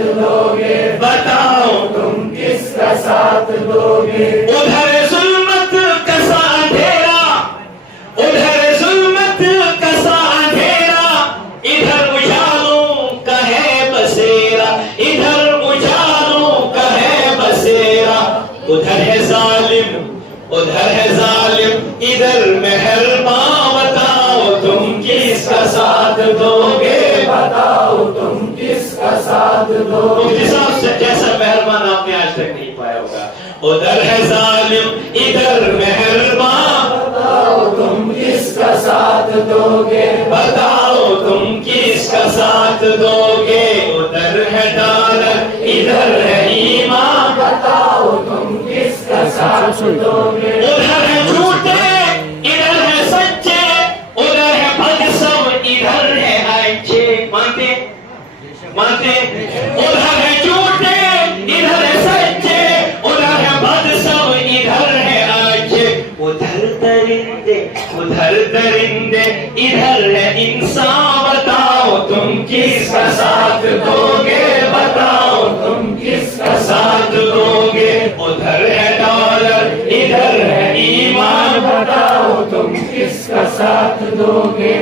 ساتھ دو گے بتاؤ تم کس کا ساتھ دو گے ادھر ظلمت کا سا اندھیرا ادھر ظلمت کا سا اندھیرا ادھر اجالوں کا ہے بسیرا ادھر اجالوں کا ہے بسیرا ادھر ہے ظالم ادھر مہربان بتاؤ تم کس کا ساتھ دو گے بتاؤ تم کس کا ساتھ دو گے جیسا مہربان آپ نے آج تک نہیں پایا ہوگا ادھر ہے ظالم ادھر مہربان بتاؤ تم کس کا ساتھ دو گے بتاؤ تم کس کا ساتھ دو گے ادھر ہے ڈالر ادھر ہے ایمان بتاؤ تم کس کا ساتھ دو گے ادھر ہے جھوٹے ادھر ہے سچے ادھر ہے بھگسم ادھر ہے اچھے مانتے ادھر ہے جھوٹے ادھر ہے سچے ادھر ہے بھگسم ادھر ہے اچھے ادھر درندے ادھر ہے انسان بتاؤ تم کس کا ساتھ دو گے بتاؤ تم کس کا ساتھ دو گے ادھر ہے ڈالر ادھر ہے ایمان بتاؤ تم کس کا ساتھ دو گے